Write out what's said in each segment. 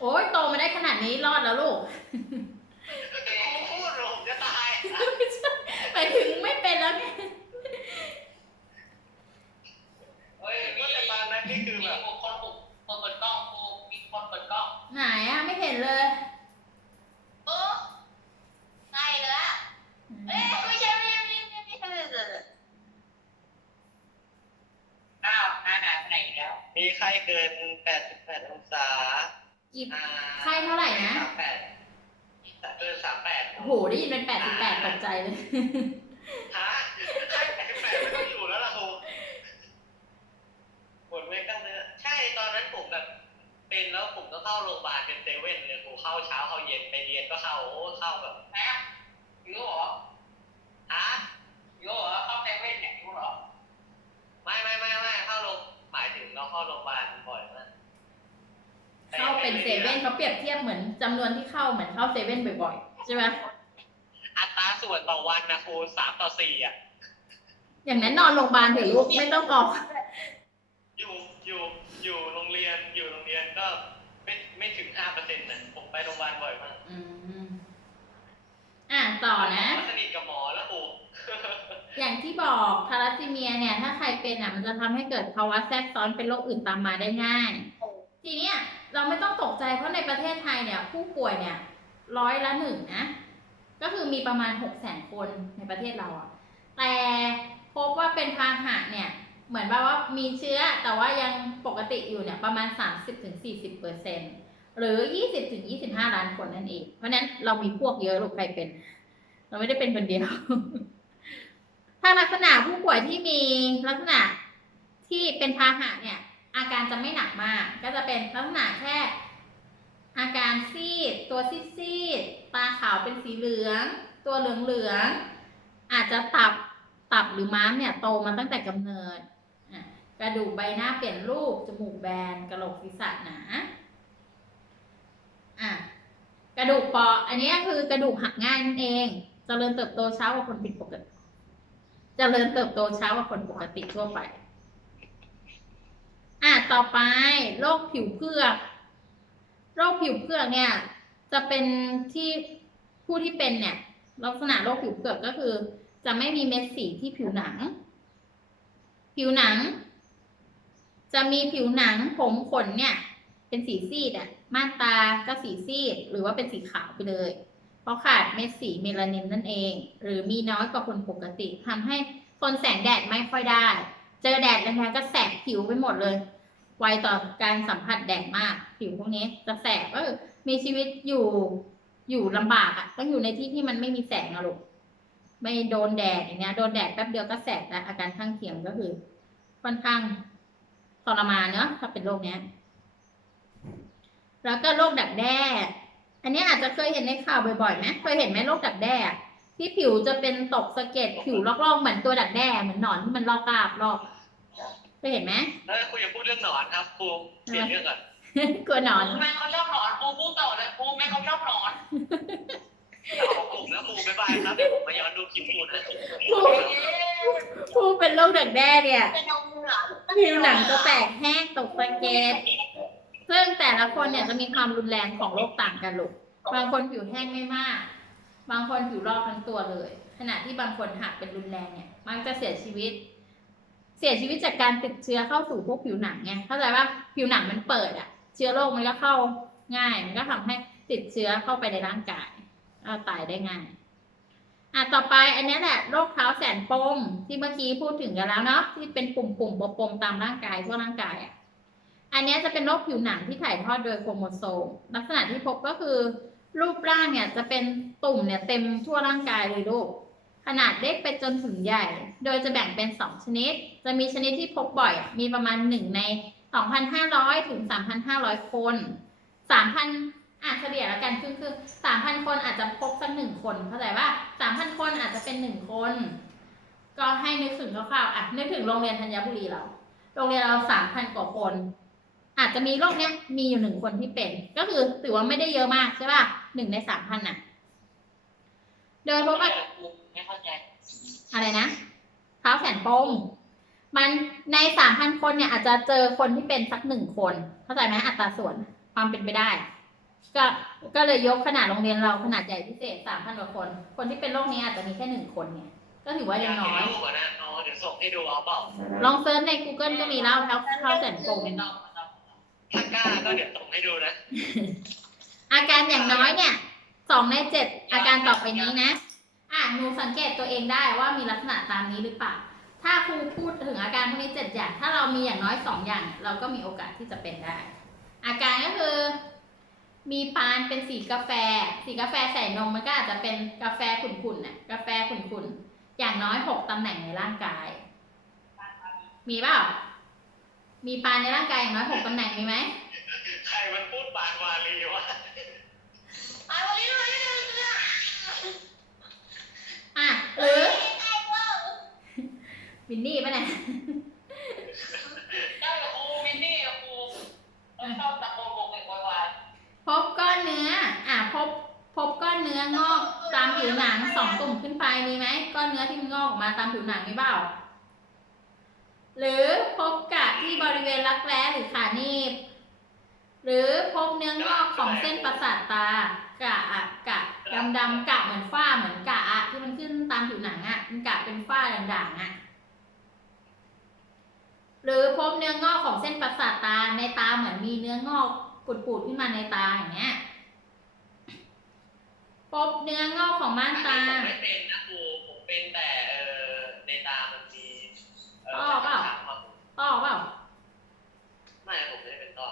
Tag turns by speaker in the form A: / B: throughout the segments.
A: โอ้ยโตมาได้ขนาดนี้รอดแล้วลูก
B: กูพูดผมจะตาย
A: ไม่ใช่หมายถึงไม่เป็นแล้วไง
B: เฮ้ยว่าแต่ตอนนั้นนี่คือ
C: มี
B: แบบ
C: คนปลุกคนเปิดกล้องกูมีคนเปิดกล้อง
A: ไหนอะไม่เห็นเลย
C: เออใช่แล้วเอ้ยไม่ใช่ไม่ใช่ไม่ใช่ไม่ใช่ไม่ใช่อ้าวหน้าหนาไปไหนอีกแล้ว
B: มีไข้เกิน 88 องศา
A: กี่
B: อ่า
A: ไข้เท่าไหร่นะ
B: 38เกิน38
A: โอ้โห ได้ยินเป็นแปดสิบแปดตกใจเลย
B: ฮะไข้88ไม่ต้องอยู่แล้วล่ะครูปวดเมื่อยกล้ามเนื้อใช่ตอนนั้นผมแบบ เป็นแล้วผมก็เข้าโรงพยาบาลเป็นเซเว่นเลยครูเข้าเช้าเข้าเย็นไปเรียนก็เข้าโอ้เข้าแบบ
C: แม่ยูเหรอ
B: ฮะ
C: ยูเหรอเข้าเซเว่นเนี่ยยูเหรอ
B: ไม่ไม่ไม่ไม่เข้าโรงหมายถึงเราเข้าโรงพยาบาลบ่อยมาก
A: เข้าเป็นเซเว่นเขาเปรียบเทียบเหมือนจำนวนที่เข้าเหมือนเข้าเซเว่นบ่อยๆ ใช่ไหม
B: อัตราส่วนต่อวันนะครูสามต่อสี่อะ
A: อย่างนั้นนอนโรงพยาบาลเถอะลูกไม่ต้องออก
B: อยู่อยู่อยู่โรงเรียนอยู่โรงเรียนก็ไม่ไม่ถึงห้าเปอร์เซ็นต์นะผมไปโรงพยาบาลบ่อยมาก
A: อืมอะต่อนะ
B: สนิทกับหมอแล้วครู
A: อย่างที่บอกทาราซีเมียเนี่ย ถ้าใครเป็นอะมันจะทำให้เกิดภาวะแทรกซ้อนเป็นโรคอื่นตามมาได้ง่าย ทีเนี้ย เราไม่ต้องตกใจเพราะในประเทศไทยเนี่ยผู้ป่วยเนี่ยร้อยละหนึ่งนะ ก็คือมีประมาณหกแสนคนในประเทศเราอะแต่พบว่าเป็นพาหะเนี่ยเหมือนแบบว่ามีเชื้อแต่ว่ายังปกติอยู่เนี่ยประมาณ 30-40เปอร์เซ็นหรือ 20-25 ล้านคนนั่นเอง เพราะฉะนั้นเรามีพวกเยอะลูกใครเป็น เราไม่ได้เป็นคนเดียว ถ้าลักษณะผู้ป่วยที่มีลักษณะที่เป็นพาหะเนี่ย อาการจะไม่หนักมาก ก็จะเป็นลักษณะแค่ อาการซีด ตัวซีดซีดๆตาขาวเป็นสีเหลือง ตัวเหลืองเหลืองๆอาจจะตับตับหรือม้ามเนี่ยโตมาตั้งแต่กำเนิดกระดูกใบหน้าเปลี่ยนรูปจมูกแบนกระโหลกศีรษะหนาอะกระดูกปออันนี้คือกระดูกหักง่ายนั่นเองจเจริญเติบโตช้ากว่าคนผิดปกติเจริญเติบโตช้ากว่าคนปกติทั่วไป อะต่อไปโรคผิวเพือกโรคผิวเพือกเนี่ย จะเป็นที่ผู้ที่เป็นเนี่ย ลักษณะโรคผิวเพือกก็คือ จะไม่มีเม็ดสีที่ผิวหนัง ผิวหนัง จะมีผิวหนังผมขนเนี่ย เป็นสีซีดอะม่านตาก็สีซีด หรือว่าเป็นสีขาวไปเลย เพราะขาดเม็ดสีเมลานินนั่นเอง หรือมีน้อยกว่าคนปกติทำให้ทนแสงแดดไม่ค่อยได้ เจอแดดแรงๆก็แสบผิวไปหมดเลย ไวต่อการสัมผัสแดดมาก ผิวพวกนี้จะแสบก็คือมีชีวิตอยู่อยู่ลำบากอะ่ะต้องอยู่ในที่ที่มันไม่มีแสงอะลูกไม่โดนแดดอย่างเงี้ยโดนแดดแป๊บเดียวก็แสบแล้วอาการข้างเคียงก็คือ ค่อนข้างทรมานเนาะถ้าเป็นโรคเนี้ย แล้วก็โรคดักแด้ อันนี้อาจจะเคยเห็นในข่าวบ่อยๆไหมเคยเห็นไหมโรคดักแด้ที่ผิวจะเป็นตกสะเก็ดผิวลอกๆเหมือนตัวดักแด้เหมือนหนอนที่มันลอกกาบลอก เคยเห็นไหม
B: แล้วครูอย่าพูดเรื่องหนอนครับครูเปลี่ยนเรื่องก่อน
A: กลัวหนอน
C: ทำไมเขาชอบหนอนกูพูดต่อเลยกูไม่เขาชอบหนอน
B: เอากลุ่มแล้วครูบ๊ายบายครับเดี๋ยวผมมาย้อนดูคลิปครูนะ
A: ผู้เป็นโรคดักแด้เนี่ย
C: เป็นนมเหรอ
A: ผิวหนังจะแตกแห้งตกสะเก็ดซึ่งแต่ละคนเนี่ยจะมีความรุนแรงของโรคต่างกันลูกบางคนผิวแห้งไม่มาก บางคนผิวลอกทั้งตัวเลย ขณะที่บางคนหากเป็นรุนแรงเนี่ย มักจะเสียชีวิต เสียชีวิตจากการติดเชื้อเข้าสู่พวกผิวหนังไงเข้าใจว่าผิวหนังมันเปิดอะเชื้อโรคมันก็เข้าง่าย มันก็ทำให้ติดเชื้อเข้าไปในร่างกายก็ตายได้ง่ายอะต่อไปอันนี้แหละโรคเท้าแสนปมที่เมื่อกี้พูดถึงกันแล้วเนาะที่เป็นปุ่มปุ่มๆปมตามร่างกายทั่วร่างกายอะอันนี้จะเป็นโรคผิวหนังที่ถ่ายทอดโดยโครโมโซม ลักษณะที่พบก็คือ รูปร่างเนี่ยจะเป็นตุ่มเนี่ยเต็มทั่วร่างกายเลยลูก นาดเล็กไปจนถึงใหญ่ โดยจะแบ่งเป็นสองชนิด จะมีชนิดที่พบบ่อย มีประมาณหนึ่งใน 2,500 ถึง 3,500 คน 3,000อะเฉลี่ยแล้วกันครึ่งคือ3,000 คนอาจจะพบสักหนึ่งคน เข้าใจว่า 3,000 คนอาจจะเป็นหนึ่งคน ก็ให้นึกถึงคร่าวๆอะนึกถึงโรงเรียนธัญบุรีเรา โรงเรียนเรา 3,000 กว่าคน อาจจะมีโรคเนี้ยมีอยู่หนึ่งคนที่เป็น ก็คือถือว่าไม่ได้เยอะมากใช่ป่ะหนึ่งใน3,000น่ะ โดยพบว่า อะไรนะเท้าแสนปมมันในสามพันคนเนี่ยอาจจะเจอคนที่เป็นสักหนึ่งคน เข้าใจไหมอัตราส่วนความเป็นไปได้ ก็ก็เลยยกขนาดโรงเรียนเราขนาดใหญ่พิเศษสามพันกว่าคน คนที่เป็นโรคนี้อาจจะมีแค่หนึ่งคนเนี่ยก็ถือว่ายังน้อย
B: รูปอะนะเอาเดี๋ยวส่งให้ดูเอาเปล่า
A: ลองเซิร์ชใน Google ก็มีเล่าเท้าเท้าแสนปม
C: ไม่ต้องไม่ต้อง
B: ถ้ากล้าก็เดี๋ยวส่งให้ดูนะ
A: อาการอย่างน้อยเนี่ยสองในเจ็ดอาการต่อไปนี้นะ อะหนูสังเกตตัวเองได้ว่ามีลักษณะตามนี้หรือเปล่า ถ้าครูพูดถึงอาการพวกนี้เจ็ดอย่าง ถ้าเรามีอย่างน้อยสองอย่าง เราก็มีโอกาสที่จะเป็นได้ อาการก็คือ มีปานเป็นสีกาแฟ สีกาแฟใส่นมมันก็อาจจะเป็นกาแฟขุ่นๆน่ะ กาแฟขุ่นๆ อย่างน้อยหกตำแหน่งในร่างกาย มีเปล่า มีปานในร่างกายอย่างน้อยหกตำแหน่งมีไหม
B: ใครมันพูดปานวาลีวะ
C: ไปวันนี้เลยเลยเลย
A: อะหรือ
C: ไอ้เว้า
A: วินนี่ปะเนี่ย
C: ได้กับครูวินนี่กับครูชอบตะโกนโวกเวกโวยวาย
A: พบก้อนเนื้อ อะพบพบก้อนเนื้องอกตามผิวหนังสองตุ่มขึ้นไปมีไหมก้อนเนื้อที่มันงอกออกมาตามผิวหนังมีเปล่า หรือพบกะที่บริเวณรักแร้หรือขาหนีบหรือพบเนื้องอกของเส้นประสาทตากะอะกะ ดำดำๆกะเหมือนฝ้าเหมือนกะอะที่มันขึ้นตามผิวหนังอะมันกะเป็นฝ้าด่างๆอะหรือพบเนื้องอกของเส้นประสาทตาในตาเหมือนมีเนื้องอกปูดๆขึ้นมาในตาอย่างเงี้ยพบเนื้องอกของม่านตา
B: ผมไม่เป็นนะครูผมเป็นแต่เออในตามันมีเอ
A: ต้อเปล่า
B: ช้ำๆอะ
A: ต้อเปล่า
B: ไม่ผมไม่ได้เป็นต้อ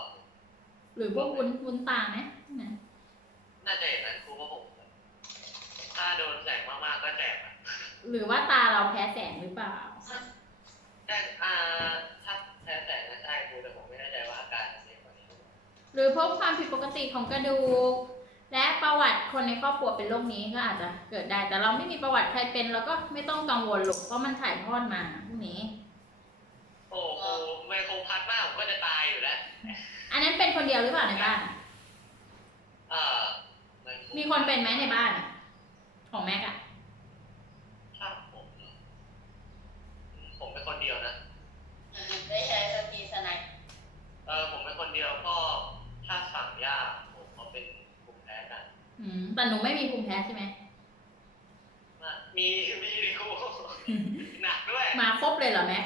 A: หรือพวกวุ้นวุ้นตาไหมนะ
B: น่าจะอย่างนั้นครูเพราะผม ถ้าโดนแสงมากๆก็แสบอะ
A: หรือว่าตาเราแพ้แสงหรือเปล่า
B: แต่อ่าถ้าแพ้แสงก็ใช่ครูแต่ผมไม่แน่ใจว่าอาการจะเป็นแบบนี้
A: หรือพบความผิดปกติของกระดูก และประวัติคนในครอบครัวเป็นโรคนี้ก็อาจจะเกิดได้ แต่เราไม่มีประวัติใครเป็นเราก็ไม่ต้องกังวลหรอกเพราะมันถ่ายทอดมาพวกนี้
B: โอ้ครูไมโครพัดมากผมก็จะตายอยู่แล้ว
A: อันนั้นเป็นคนเดียวหรือเปล่าในบ้าน
B: เอ่อไโร
A: มีคนเป็นไหมในบ้าน ของแม็กอะ
B: ถ้าผมเหรออืมผมเป็นคนเดียวนะ
C: ได้ใช้สตีสไนป์
B: เออผมเป็นคนเดียวก็ถ้าสั่งยากผมเขาเป็นภูมิแพ้กัน
A: อืมแต่หนูไม่มีภูมิแพ้ใช่ไหม
B: มามีมีดิครูหนักด้วย
A: มาครบเลยเหรอแม็ก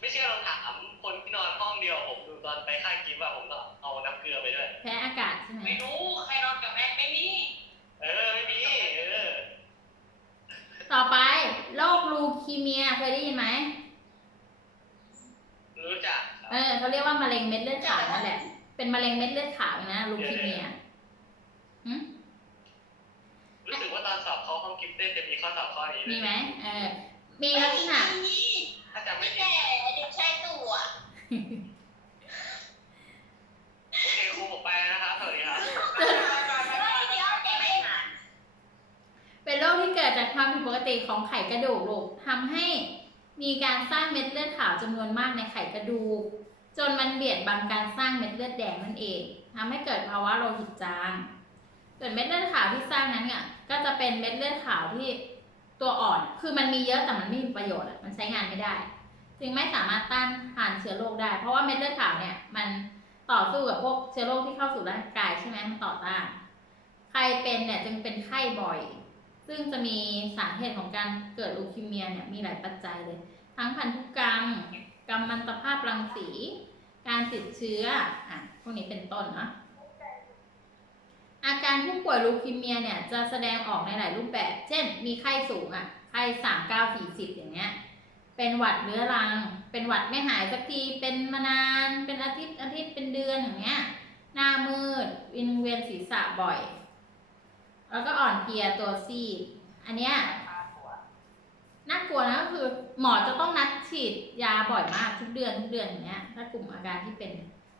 B: ไม่เชื่อลองถามคนที่นอนห้องเดียวผมดูตอนไปค่ายกิฟต์อะผมก็เอาน้ำเกลือไปด้วย
A: แพ้อากาศใช่ไหม
C: ไม่รู้ ใครนอนกับแม็กไม่มี
B: เออไม่มีเออ
A: ต่อไปโรคลูคีเมียเคยได้ยินไหม
B: รู้จัก
A: เออเขาเรียกว่ามะเร็งเม็ดเลือดขาวนั่นแหละ เป็นมะเร็งเม็ดเลือดขาวนะลูคีเมียหึ
B: รู้สึกว่าตอนสอบเข้าห้องกิฟต์เต้นจะมีข้อสอบข้อนี้ด้วย
A: มีไหมเออ มีลักษณะ
B: ถ้าจำไม่ผิด
C: แต่เด็กชายตู่อะ
B: โอเคครูผมไปแล้วนะครับสวัสดีครับ
C: เดี๋ยวเด็กไม่หา
A: เป็นโรคที่เกิดจากความผิดปกติของไขกระดูกลูกทำให้มีการสร้างเม็ดเลือดขาวจำนวนมากในไขกระดูก จนมันเบียดบังการสร้างเม็ดเลือดแดงนั่นเองทำให้เกิดภาวะโลหิตจางส่วนเม็ดเลือดขาวที่สร้างนั้นเนี่ยก็จะเป็นเม็ดเลือดขาวที่ตัวอ่อน คือมันมีเยอะแต่มันไม่มีประโยชน์มันใช้งานไม่ได้ จึงไม่สามารถต้านทานเชื้อโรคได้ เพราะว่าเม็ดเลือดขาวเนี่ยมันต่อสู้กับพวกเชื้อโรคที่เข้าสู่ร่างกายใช่ไหมมันต่อต้าน ใครเป็นเนี่ยจึงเป็นไข้บ่อย ซึ่งจะมีสาเหตุของการเกิดลูคีเมียเนี่ยมีหลายปัจจัยเลย ทั้งพันธุกรรม กรรมันตภาพรังสี การติดเชื้ออะพวกนี้เป็นต้นเนาะอาการผู้ป่วยลูคีเมียเนี่ยจะแสดงออกในหลายรูปแบบ เช่น มีไข้สูงอะ ไข้สามเก้าสี่สิบอย่างเงี้ย เป็นหวัดเรื้อรัง เป็นหวัดไม่หายสักที เป็นมานาน เป็นอาทิตย์อาทิตย์ เป็นเดือนอย่างเงี้ย หน้ามืด วินเวียนศีรษะบ่อย แล้วก็อ่อนเพลียตัวซีดอันเนี้ยน่ากลัวนะก็คือ หมอจะต้องนัดฉีดยาบ่อยมากทุกเดือนทุกเดือนอย่างเงี้ย ถ้ากลุ่มอาการที่เป็น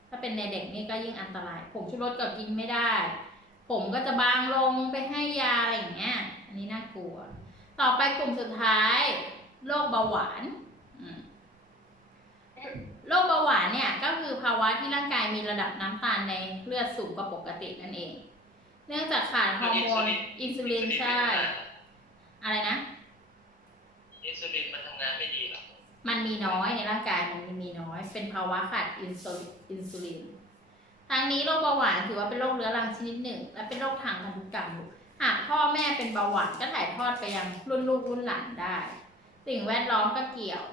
A: ถ้าเป็นในเด็กนี่ก็ยิ่งอันตราย ผมชูรสก็กินไม่ได้ ผมก็จะบางลงไปให้ยาอะไรอย่างเงี้ย อันนี้น่ากลัว ต่อไปกลุ่มสุดท้ายโรคเบาหวานโรคเบาหวานเนี่ยก็คือภาวะที่ร่างกายมีระดับน้ำตาลในเลือดสูงกว่าปกตินั่นเอง เนื่องจากขาดฮอร์โมนอินซูลินใช่ อะไรนะ
B: อินซูลินมันทำงานไม่ดีหรอ
A: มันมีน้อยในร่างกายมันมีน้อย เป็นภาวะขาดอินซูลินอินซูลินทางนี้โรคเบาหวานถือว่าเป็นโรคเรื้อรังชนิดหนึ่ง และเป็นโรคทางพันธุกรรมอยู่หากพ่อแม่เป็นเบาหวานก็ถ่ายทอดไปยังรุ่นลูกรุ่นหลานได้ สิ่งแวดล้อมก็เกี่ยว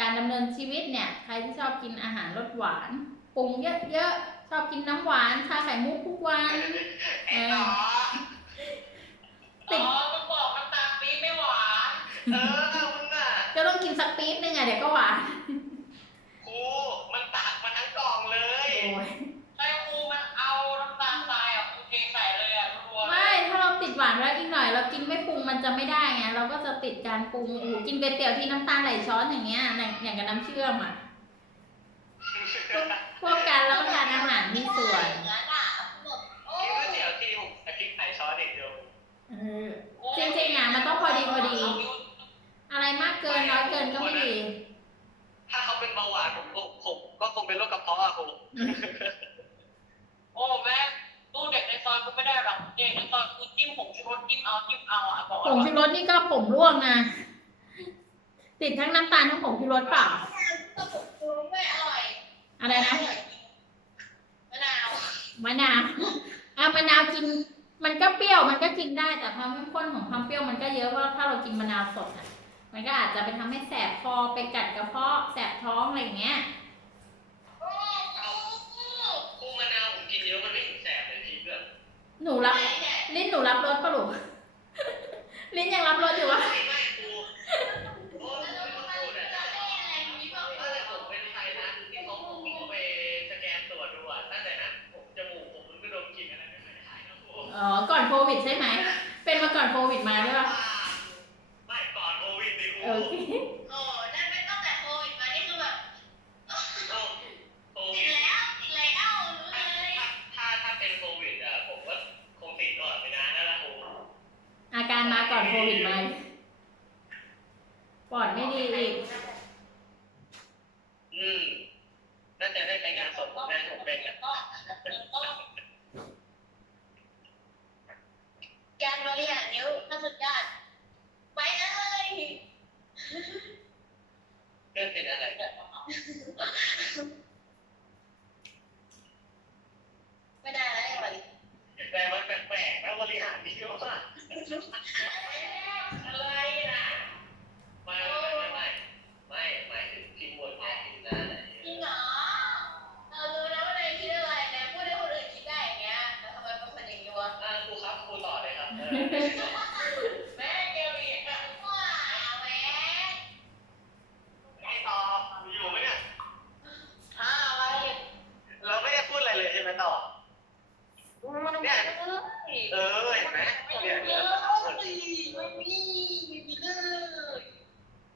A: การดำเนินชีวิตเนี่ย ใครที่ชอบกินอาหารรสหวานปรุงเยอะๆช อบกินน้ำหวานชาไข่มุกทุกวัน
B: ไอ้ต่อ
A: ติด
C: อ๋อมึงบอกน้ำตาลปี๊บไม่หวาน
B: เออมึงอะ
A: ก็ต้องกินสักปี๊บนึงอะเดี๋ยวก็หวาน
B: ครูมันตักมาทั้งกล่องเลย
A: โอ้ย
C: ใช่ครูมันเอาน้ำตาลทรายอะครูเทใส่เลยอะรัวๆ
A: ไม่ถ้าเราติดหวานแล้วอีกหน่อย เรากินไม่ปรุงมันจะไม่ได้ไงเราก็จะติดการปรุงโอ้โหกินก๋วยเตี๋ยวที่น้ำตาลไหลช้อนอย่างเงี้ยอย่างอย่างกับน้ำเชื่อมอะ พวกการรับประทานอาหาร มีส่วน
C: อย่างนั้นอะโอ้
B: กินก๋วยเตี๋ยวที่ผมจะกินไข่ช้อนอีกเดียว
A: เออจริงๆอะมันต้องพอดีพอดี อะไรมากเกินน้อยเกินก็ไม่ดี
B: ถ้าเขาเป็นเบาหวานผมผมผมก็คงเป็นโรคกระเพาะอะครู
C: โอ้แม่ตู้เด็กในซอยกูไม่ได้หรอกเด็กในซอยกูจิ้มผงชูรสจิ้มเอาจิ้มเอาอะบอก
A: ผงชูรสนี่ก็ผมร่วงนะติดทั้งน้ำตาลทั้งผงชูรสเปล่า
C: ไม่อร่อย
A: อะไรนะ
C: มะนาว
A: มะนาวอะมะนาวกิน มันก็เปรี้ยวมันก็กินได้แต่ความเข้มข้นของความเปรี้ยวมันก็เยอะเพราะถ้าเรากินมะนาวสดอะ มันก็อาจจะไปทำให้แสบคอไปกัดกระเพาะแสบท้องอะไรอย่างเงี้ย
B: ครูมะนาวผมกินเยอะมันไม่ถึงแสบเลยพี่เพื่อน
A: หนูรับลิ้นหนูรับรสปะลูกลิ้นยังรับรส
B: อยู่วะ อ๋อ
A: ก่อนโควิดใช่ไหม เป็นมาก่อนโควิดมาด้วยปะ
B: ไม่ก่อนโควิดดิครู
A: โอเค
C: โอ้นั่นเป็นตั้งแต่โควิดมานี่คือแบบ
B: เอ้าโค
C: ติ
B: วิ
C: ด
B: ด
C: แล้วติดแล้วรู้เลย
B: ถ้าถ้าเป็นโควิดอะผมก็คงติดก่อนไปนานแล้วล่ะครู
A: อาการมาก่อนโควิดมาปอดไม่ดีอีก
B: อืมน่าจะได้ไปงานศพผมนะผมเป็นอะ
C: การบริหารนิ้วน่าสุดยอดไปเลย
B: เรื่องเป็นอะไร
C: ไม่ได้แล้วไอ้วัน
B: แต่มันแปลกๆแล้วบริหารดีมาก
C: อะไรนะ
B: ไม่ไม่ไม่ไม่ไม่หมายถึงพิมพ์บทแม่พิมพ์หน้าอะไรอย่าง
C: จริ
B: เงี้ย
C: งเหรอเรารู้แล้วว่าในคิดอะไรแต่พูดให้คนอื่นคิดได้อย่างเงี้ยแล้วทำไมเป็นคนอย่างนี้วะ
B: อ่าครูครับครูต่อเลยครับเออ
C: แม่เกลียดกันว้าแม่
B: ไอ้ต่ออยู่ไหมเนี่ย
C: หาอะไร
B: เราไม่ได้พูดอะไรเลยใช่ไหมต่อ
C: เนี่ย
B: เออเห็นไหม
C: ไม่
B: เนี่ย
C: มี
B: เนี่ย
C: ไม่มีไม่มีเลย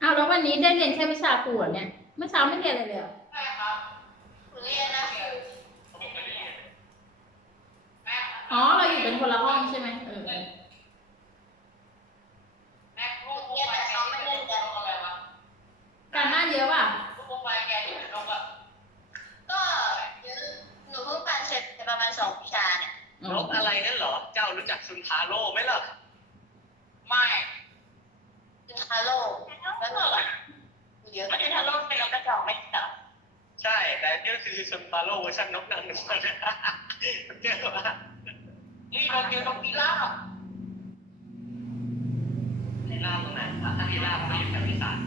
A: เอาแล้ววันนี้ได้เรียนแค่วิชาครูเหรอเนี่ย เมื่อเช้าไม่เรียนอะไรเลยเหรอ
C: ใช่ครับเรียนนะครู
B: ผมไม่ได้เรียน
A: อ๋อ เราอยู่เป็นคนละห้องใช่ไหมเออเออ
C: แม่ครูเรียนแต่เขาไม่เล่นกันอะไรวะ
A: การบ้านเยอะป่ะ
C: ครูไปแกอยู่ตรงแบบก็หนูเพิ่งปั่นเสร็จไปประมาณสองวิชาเนี่ย
B: นกอะไรนั่นเหรอ เจ้ารู้จักซุนทาโร่ไหมล่ะ
C: ไม่คือ ฮาโลแล้วก็เยอะไม่ใช่ฮาโลเป็นนกกระจอกไม่ใช่
B: ใช่ แต่นี่คือซุนทาโร่เวอร์ชันนกนางนวลเจอปะ
C: นี่นกเดียวนกพิราบ
B: ในล่าตรงไหนอะถ้าที่ล่ามันอยู่แถวอีสาน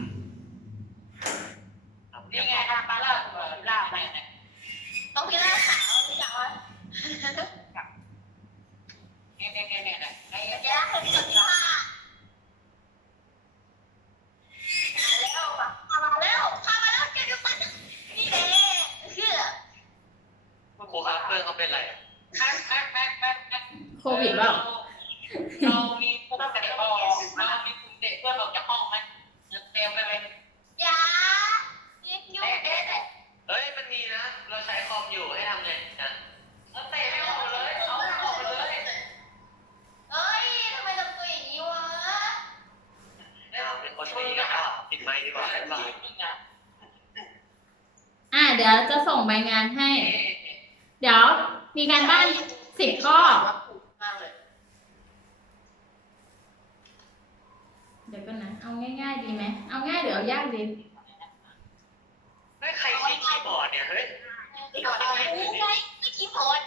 C: นี่ไงทางปลาลาบลาบไปนกพิราบขาวรู้จักไหมเนี่ยเนี่ยเนี่ยเนี่ยไอ้แก่คนสุดยอดแล้วพามาแล้วพามาแล้วแกดูมันนี่เด้เชื่อ
B: ครูครับเพื่อนเขาเป็นไร
C: แม็กแม็กแม็กแม็กแม็ก
A: โควิดเปล่า
C: เรามีภูมิเตะออกเรามีภูมิเตะเพื่อนออกจากห้องไหมเต็มไปเลยอย่าเย็นอยู่เตะเตะ
B: เฮ้ย มันมีนะ เราใช้คอมอยู่ให้ทำไงนะ
C: เอาเตะไม่ออกเลยเอาออกเลยเอ้ยทำไมทำตัวอย่างนี้วะ
B: ได้ทำเป็นคนดีก็ปิดไมค์ดีกว่าบ๊ายบาย
A: อ่า เดี๋ยว งใบงานให้ เดี๋ยวมีการบ้านสิบข้อ
C: มากเลย
A: เดี๋ยวกันนะ เอาง่ายๆดีไหม เอาง่ายหรือเอายากดี
B: เฮ้ย ใครชี้คีย์บอร์ดเนี่ย เฮ้ย
C: ไม่คีย์บอร์ด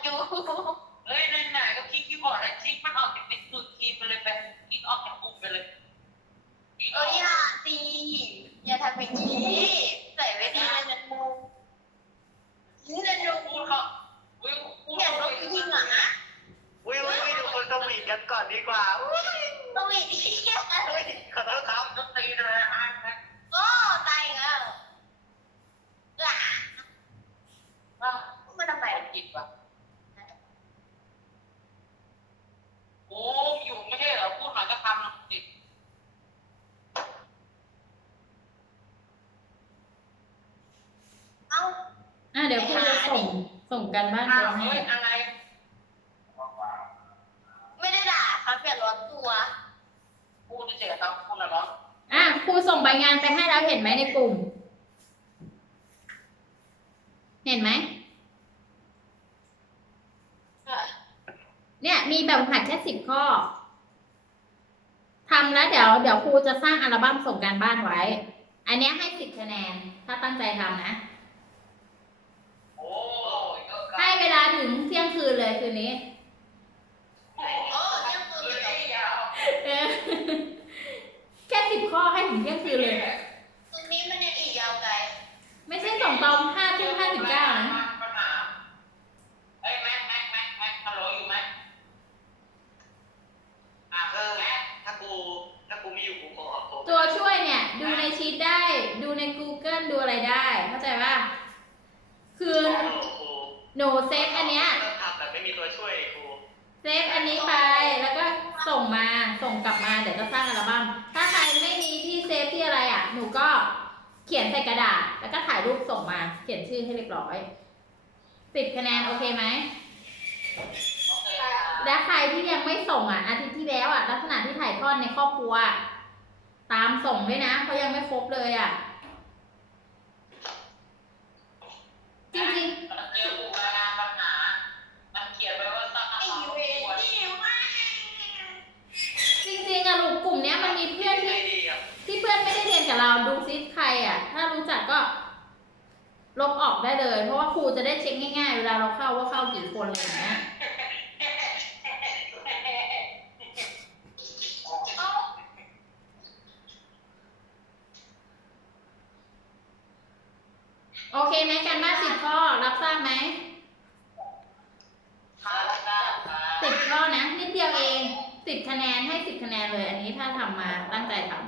C: ว่ะโอ้อยู่ไม่ใช่เหรอพูดหน่อยก็ทำติด
D: เอ้า
A: อะเดี๋ยวครูจะส่งส่งกันบ้าน
C: อ้า
A: ไป
C: ว
A: ให้
C: เฮ้ยอะไร
D: ไม่ได้ด่าครับเปลี่ยนร้อนตัว
C: พูดเฉยๆต้องพูดแล้วเนาะ
A: อะครูส่งใบงานไปให้แล้วเห็นไหมในกลุ่ม เห็นไหม เนี่ยมีแบบหัดแค่สิบข้อทำแล้วเดี๋ยวเดี๋ยวครูจะสร้างอัลบั้มส่งการบ้านไว้ อันเนี้ยให้สิบคะแนน ถ้าตั้งใจทำนะ
C: โอ้ยก็
A: ให้เวลาถึงเที่ยงคืนเลยคืนนี้
C: โอ้ยังคืนเลยยาว
A: เออแค่สิบข้อให้ถึงเที่ยงคืนเลย
D: ตรงนี้มันยังอีกยาวไกล
A: ไม่ใช่ส่งตอนห้าทุ่มห้าสิบเก้านะ
C: ปัญหาเฮ้ยแม็กแม็กแม็กแม็กฮัลโหลอยู่ไหมอะ
B: เอ
C: เอ
B: อ
C: อแม็ก
B: ถ้ากูถ้ากูไม่อยู่กูคงออกโทร
A: ตัวช่วยเนี่ย ดูในชีตได้ ดูใน Google ดูอะไรได้ เข้าใจป่ะ คือ
B: โอ้โห
A: หนูเซฟอันเนี้ย
B: ต้องทำแต่ไม่มีตัวช่วยครู
A: เซฟอันนี้ไปแล้วก็ส่งมาส่งกลับมาเดี๋ยวจะสร้างอัลบั้มถ้าใครไม่มีที่เซฟที่อะไรอะ หนูก็เขียนใส่กระดาษ แล้วก็ถ่ายรูปส่งมา เขียนชื่อให้เรียบร้อยสิบคะแนนโอเคไหม
C: โอเค
A: และใครที่ยังไม่ส่งอะ อาทิตย์ที่แล้วอะ ลักษณะที่ถ่ายทอดในครอบครัว ตามส่งด้วยนะเพราะยังไม่ครบเลยอะ จริงๆ
C: เจอบุกรายงานปัญหา มันเขียนไว้ว่าสร้าง
D: ไอ้
C: ความ
D: เว
C: รบกวน
D: นี่มา
A: จริงๆอะลูกกลุ่มเนี้ยมันมีเพื่อน
B: ไม่
A: ที่
B: ดีครับ
A: ที่เพื่อนไม่ได้เรียนกับเราดูซิใครอะถ้ารู้จักก็ ลบออกได้เลย เพราะว่าครูจะได้เช็คง่ายๆ เวลาเราเข้าว่าเข้ากี่คนอะไรอย่างเงี้ย
D: เอ้า
A: โอเคไหมการบ้านสิบข้อรับทราบไหม
C: ค่ะแล้วก็ค่ะ
A: สิบข้อนะ นิดเดียวเองสิบคะแนนให้สิบคะแนนเลย อันนี้ถ้าทำมาตั้งใจทำ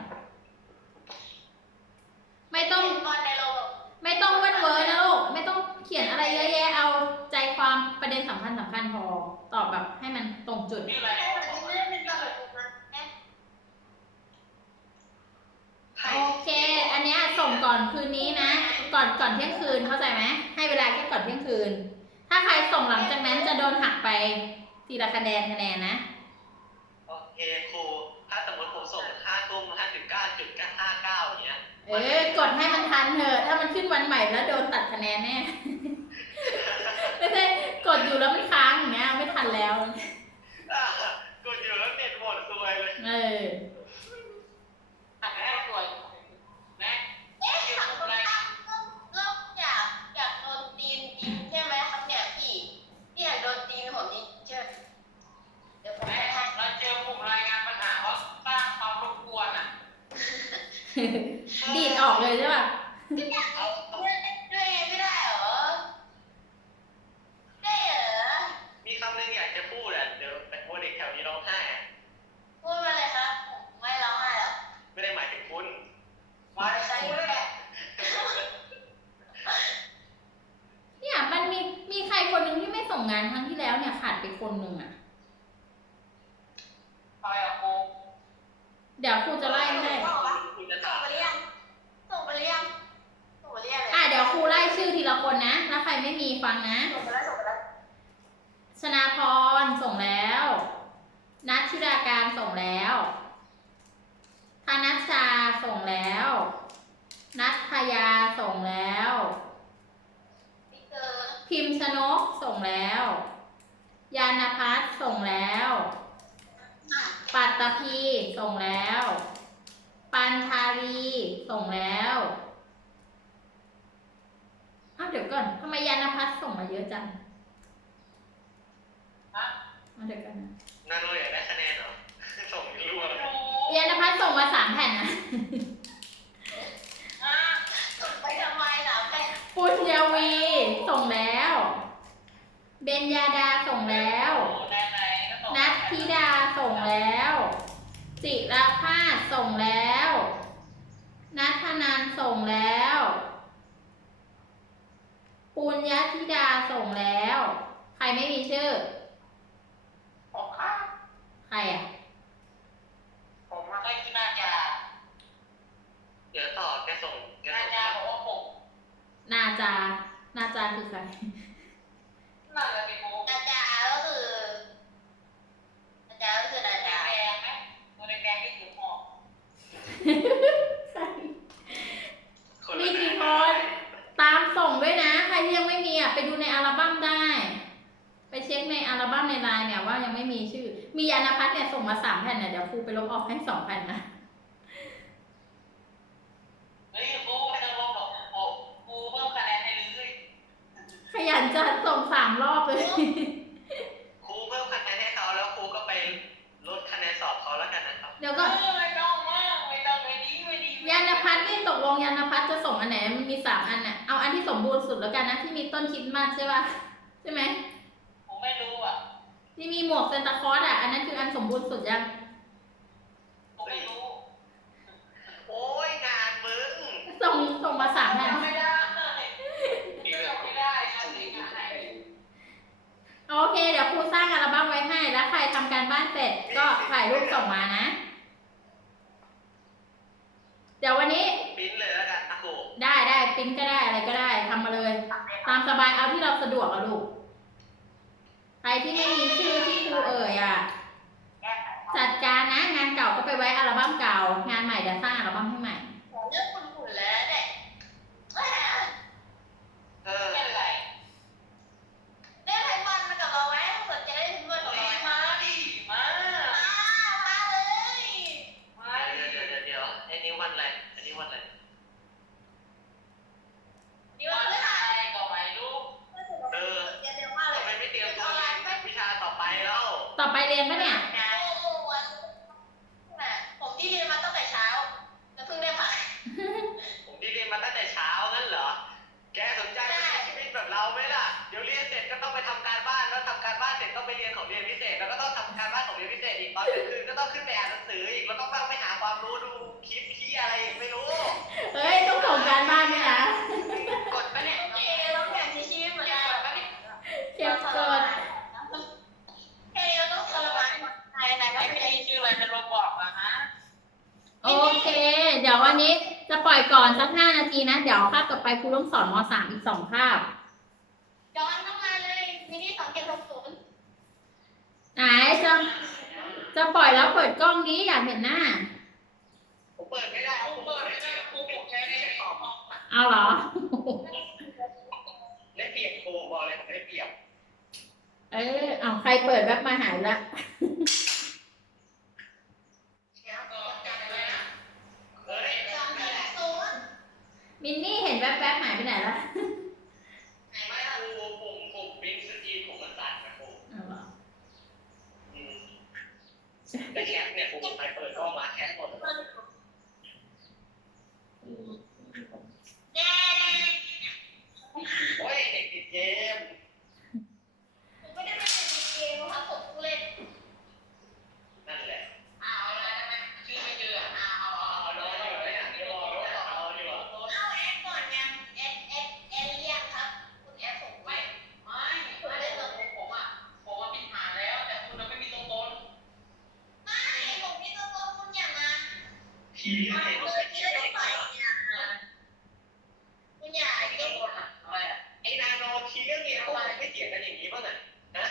A: ไม่ต้อง
D: เป็นบอลในโลก
A: ไม่ต้องเว้นเวอร์นะลูกไม่ต้องเขียนอะไรเยอะแยะเอาใจความประเด็นสำคัญสำคัญพอตอบแบบให้มันตรงจุด
C: นี่อะไร
D: แต่มันไม่ได้เป็นบอลแบบนั้นนะ
A: โอเค อันเนี้ยส่งก่อนคืนนี้นะ ก่อนก่อนเที่ยงคืนเข้าใจไหมให้เวลาแค่ก่อนเที่ยงคืน ถ้าใครส่งหลังจากนั้นจะโดนหักไปทีละคะแนนคะแนนนะ
B: โอเคครูถ้าสมมติผมส่งห้าทุ่มห้าสิบเก้าจุดห้าเก้าอย่างเงี้ย
A: เออกดให้มันทันเถอะถ้ามันขึ้นวันใหม่แล้วโดนตัดคะแนนแน่ไม่ใช่กดอยู่แล้วมันค้างอย่างเงี้ยไม่ทันแล้ว
B: กดอยู่แล้วเน็ตหมดซวยเลย
A: เออ
C: หันให้สวยแม็ก
D: เอ๊ะถามคุณตั้มเริ่มอยากอยากโดนตีนจริงใช่ไหมครับเนี่ยพี่พี่อยากโดนตีนผมจริงใช่ไหมเดี๋ยวผม
C: แม็
D: จะ
C: ก
D: ให้
C: เราเจอกลุ่มรายงานปัญหาว่าสร้างความรบกวนอะ
A: ดีดออกเลยใช่ป่ะ
D: อยากเอาด้วยด้วยไม่ได้เหรอ ได้เหรอ
B: มีคำหนึงอยากจะพูดอะ เดี๋ยวแต่ว่าเด็กแถวนี้ร้องไห้อะ
D: พูดมาเลยครับผมไม่ร้องไห้หรอก
B: ไม่ได้หมายถึงคุณ
C: มา
D: ไม่
C: ใส่
D: ใช่
C: เลย
A: เนี่ยมันมีมีใครคนหนึ่งที่ไม่ส่งงานครั้งที่แล้วเนี่ยขาดไปคนหนึ่งอะ
C: อะไรอะโค
A: เดี๋ยวครูจะไล่ให้ ละคนนะ ถ้าใครไม่มีฟังนะ
D: ส่งไปแล้วส่งไปแล้ว
A: ชนาพรส่งแล้ว นัทธิดาการส่งแล้วธนัชชาส่งแล้ว นัทพยาส่งแล้ว
D: พิ
A: มพ์ชนกส่งแล้ว ยานพัฒส่งแล้ว ปัตตภีส่งแล้ว ปันธารีส่งแล้ว อ้าวเดี๋ยวก่อนทำไมยานพัฒน์ส่งมาเยอะจัง
C: ฮะ
A: อ้าวเดี๋ยวก่อนนะ
B: นาโนอยากได้คะแนนเหรอ ส่งรัวเลย
A: ยานพัฒน์ส่งมาสามแผ่นนะ
C: อะ
D: ส่งไปทำไมล่ะแม่
A: ปุญญวีส่งแล้ว เบญญาดาส่งแล้ว
C: โอ้ไหนไหนก็ส่ง
A: นัทธิดาส่งแล้ว จิรภาสส่งแล้ว นัทนันส่ง แล้วปุญญธิดาส่งแล้ว ใครไม่มีชื่อ
C: ผมครับ
A: ใครอะ
C: ผมมาได้ที่น่าจะ
B: เดี๋ยวต่อแกส่งแก
C: น่า
B: ส่ง
C: จะบอกว่าผม
A: นาจา นาจาคือใคร
C: น่าจะเป็นโม
D: อาจารย์ก็คืออาจารย์ก็คืออา
C: แด
D: จารง ย์
C: ไหมตัวแดงนี่คือหอก
B: คน
A: มี
B: ละ
A: กี่
B: ห
A: ค
B: น้า
A: น ตามส่งด้วยนะ ใครที่ยังไม่มีอะ ไปดูในอัลบั้มได้ ไปเช็คในอัลบั้มในไลน์เนี่ยว่ายังไม่มีชื่อ มียานพัฒน์เนี่ยส่งมาสามแผ่นเนี่ยเดี๋ยวครูไปลบออกให้สองแผ่นนะ
C: เฮ้ยครูไม่ต้องบอกบอกครูเพิ่มคะแนนให้เลย
A: ขยันจัดส่งสามรอบเลย
B: ครูเพิ่มคะแนนให้เขาแล้วครูก็ไปลดคะแนนสอบเขาแล้วกันนะครับ
A: เดี๋ยว
C: ก็
A: ก็
C: ไม่ต้องมากไม่ต้องไม่ดีไม่ดี
A: ยานพัฒน์นี่ตกลงยานพัฒน์จะส่งอันไหน มันมีสามอันน่ะ เอาอันที่สมบูรณ์สุดแล้วกันนะ ที่มีต้นคริดมาสใช่ป่ะ ใช่ไหม
C: ผมไม่รู้อะ
A: ที่มีหมวกเซนตาคลอสอะ อันนั้นคืออันสมบูรณ์สุดยัง
C: ผมไม่รู้
B: โอ้ยงานมึง
A: ส่งส่งมาสามแผ่น
C: ไม่ได้ไม่ได้อันนี้ไง
A: โอเค เดี๋ยวครูสร้างอัลบั้มไว้ให้ แล้วใครทำการบ้านเสร็จก็ถ่ายรูปส่งมานะ เดี๋ยววันนี้
B: ปริ้นเลยแล้วกันนะครู
A: ได้ได้ปริ้นก็ได้อะไรก็ได้ทำมาเลย ตามสบายเอาที่เราสะดวกอะลูกใครที่ไม่มีชื่อที่ครูเอ่ยอะจัดการนะงานเก่าก็ไปไว้อัลบั้มเก่า งานใหม่เดี๋ยวสร้างอัลบั้มให้ใหม่
D: เรื่องคุณขุนแล้วเนี่ย
B: เออ
C: ไม่เป็นไร
D: เล่นไทยบอลมากับเราไหมสนใจเล่นไทยบอลกับเราไหม
C: มาดิมา
D: มาเลย
C: มา
B: เดี๋ยว
C: ดิ
B: เดี๋ยวเดี๋ยวเดี๋ยวไอ้นี้วันอะไรอันนี้วันอะไร
D: เดี๋ยว
C: มา
D: เลยค่ะ
C: อะไรก็ไม่รู้
B: เออ
D: เดี๋ยวมากเลย
B: ทำไมไม่เตรียมตัวเรียนวิชาต่อไปแล้ว
A: ต่อไปเรียนปะเนี่ย
D: โจะ
B: ปล่อยแล้วเปิดก
A: ล้องนี้อ
D: ยาก
A: เห็นหน้า
B: ผมเปิดไม่ได้
C: ครู
B: ผม
C: เปิ
B: เปิ
C: ด
B: ด
C: ไม่
B: ไม่
C: ได้
B: ได้
C: ครูผมแค่นี้ตอบ
A: เอาเหรอ
B: ได้เปรียบครูบอกเลยผมได้เปรียบ
A: เออเอาใครเปิดแว็บมาหายละ
B: เฮ้ย
D: สองเจ็ดศูนย์
A: มินนี่เห็นแวบๆหายไปไหนละ
B: ไม่ครูผมผมปริ้นสกรีนผมมันสั่นนะครู
A: เอาเหรอ
B: อืม แต่แคปเนี่ยผมไปเปิดกล้องมาแคปหมด
D: แน่
B: โอ้ยเด็กติดเก
D: มไม่ได้เป็นเกมครับผมผู้เล่น
B: นั่นแหละ
C: เอาอะไรได้ไหมชื่อไม่เจออะเอาเอา
B: เอา
C: เอา
B: รออยู่ไม่อยากจะรอแล้วต่อเอาดีกว่า
D: เอาแอดก่อนยังแอดแอดแอดเรียงครับ คุณแอดส่งไป
C: ไม่ไม่ไม่ได้เจอผมอะผมว่าปิดหาแล้ว แต่คุณไม่มีตรงตน
D: ไม่ผมนี่ตัวตนคุณอย่ามา
B: ทีเรีย
D: ไม่
B: ก
D: เล
B: เด็
D: ย
B: ก
D: ที่จะไปเนี่ยคุณอย่า
C: ไอ้
D: เก็
C: ต
D: บ
C: รงตนอะอะไรอะ
B: ไอ้นาโนทีเรียกเนี่ยพวกมึงไม่เถียงกันอย่างนี้บ้างอะฮะ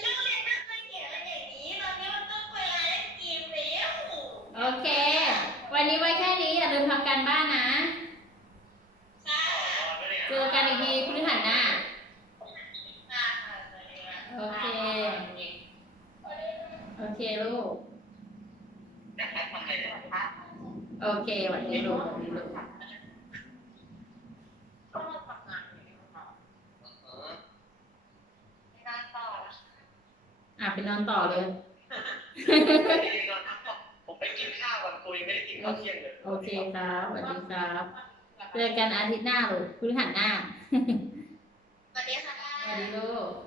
D: เรื่องเล่นไม่เคยเขียนอะไรอย่างนี้ตอนนี้มันต้องเวลาเล่นเกมแล้ว
A: โอเค วันนี้ไว้แค่นี้อย่าลืมทำการบ้านนะ
D: ค่ะ
A: เจอกันอีกทีพฤหัสหน้า
D: ค่ะสวัสดีค่ะ
A: โอเค โอเคลูก
B: แต่แคปทำอะไรเนี่ย
A: โอเคหวันนี้ลูกวันนี้ลูก
C: ก็มาทำงานอยู่ที่ห้อง
B: เออ
C: ไม่น่าต่อละ
A: อะไปนอนต่อเลย
B: ผมไปกินข้าวก่อนคุยไม่ได้กินข้าวเที่ยงเลย
A: โอเคครับสวัสดีครับเจอกันอาทิตย์หน้าลูกพฤหัสหน้า
D: สวัสดีค่ะ
A: สวัสดีลูก